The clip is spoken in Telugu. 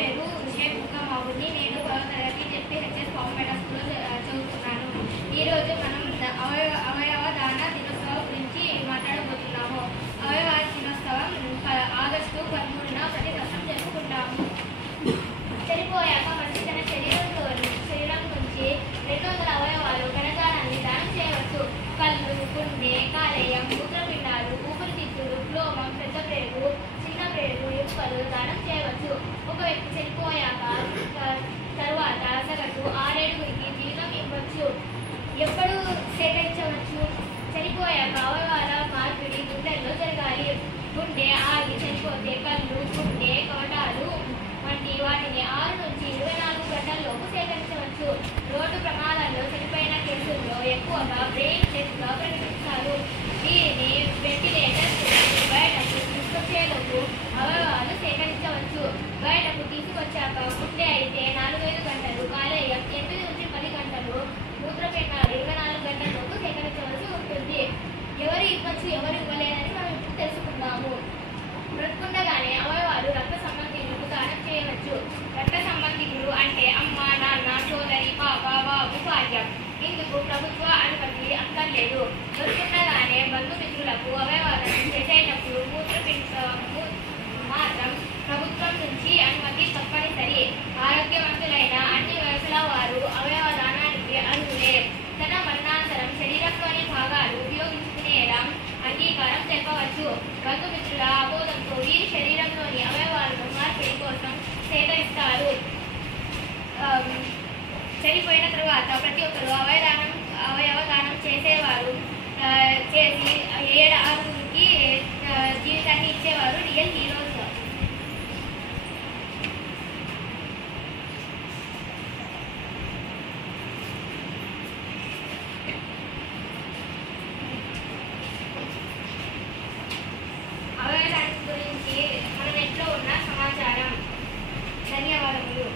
పేరు షేక్ ముఖమాబుని. నేను 10వ తరగతి జెడ్పీహెచ్ఎస్ పాంపేట స్కూల్లో చదువుతున్నాను. ఈరోజు మనం అవయవ దాన దినోత్సవం గురించి మాట్లాడబోతున్నాము. అవయవ దినోత్సవం ఆగస్టు 13న ప్రతి సంవత్సరం జరుపుకుంటాము. చనిపోయాక మనిషి తన శరీరం నుంచి 200 అవయవాలు కణజాలాన్ని దానం చేయవచ్చు. కళ్ళు, గుండె, కాలేయం, మూత్రపిండాలు, ఊపిరితిత్తులు, క్లోమం, పెద్ద ప్రేగు, చిన్న ప్రేగు, ఎముకలు దానం చేయవచ్చు. ఒక వ్యక్తి చనిపోయాక తరువాత సగటు 6-7గురికి జీవితం ఇవ్వచ్చు. ఎప్పుడు సేకరించవచ్చు? చనిపోయాక అవయవాల మార్పిడి గుండెల్లో జరగాలి. గుండె ఆగి చనిపోతే కళ్ళు, గుండె, కవటాలు వంటి వాటిని 6 నుంచి 24 గంటల్లోపు సేకరించవచ్చు. రోడ్డు ప్రమాదాల్లో చనిపోయిన కేసుల్లో ఎక్కువగా బ్రెయిన్ డెత్గా ప్రకటిస్తారు. దీనిని వెంటిలేటర్ బయటకు తీసుకొచ్చేందుకు అవయవాలు సేకరించవచ్చు. బయటకు తీసుకొచ్చాక గుండె అయితే 4-5 గంటలు, కాలేయం 8 నుంచి 10 గంటలు, మూత్రపిండాలు 24 గంటల్లోపు సేకరించవలసి ఉంటుంది. ఎవరు ఇవ్వచ్చు, ఎవరు ఇవ్వలేదని మనం ఇప్పుడు తెలుసుకుందాము. బ్రతుకుండగానే అవయవాలు రక్త సంబంధికులకు దానం చేయవచ్చు. రక్త సంబంధికులు అంటే అమ్మ, నాన్న, సోదరి, పాప, బాబు, భార్య. ఇందుకు ప్రభుత్వ అనుమతి అక్కర్లేదు. బ్రతుకుండగానే బంధుమిత్రులకు అవయవాలను చేసేటప్పుడు మూత్రపిండము మాత్రం ప్రభుత్వం నుంచి అనుమతి తప్పనిసరి. ఆరోగ్యవంతులైన అన్ని వయసుల వారు అవయవ దానానికి అర్హులే. తన మరణానంతరం శరీరంలోని భాగాలు ఉపయోగించుకునేలా అంగీకారం తెలపవచ్చు. బంధుమిత్రుల ఆమోదంతో వీరి శరీరంలోని అవయవాలను మార్పిడి కోసం సేకరిస్తారు. చనిపోయిన తరువాత ప్రతి ఒక్కరు అవయవ దానం చేసేవారు చేసి 7-6గురికి జీవితాన్ని ఇచ్చేవారు రియల్ హీరోస్. అవయవాల గురించి మన నెట్లో ఉన్న సమాచారం. ధన్యవాదములు.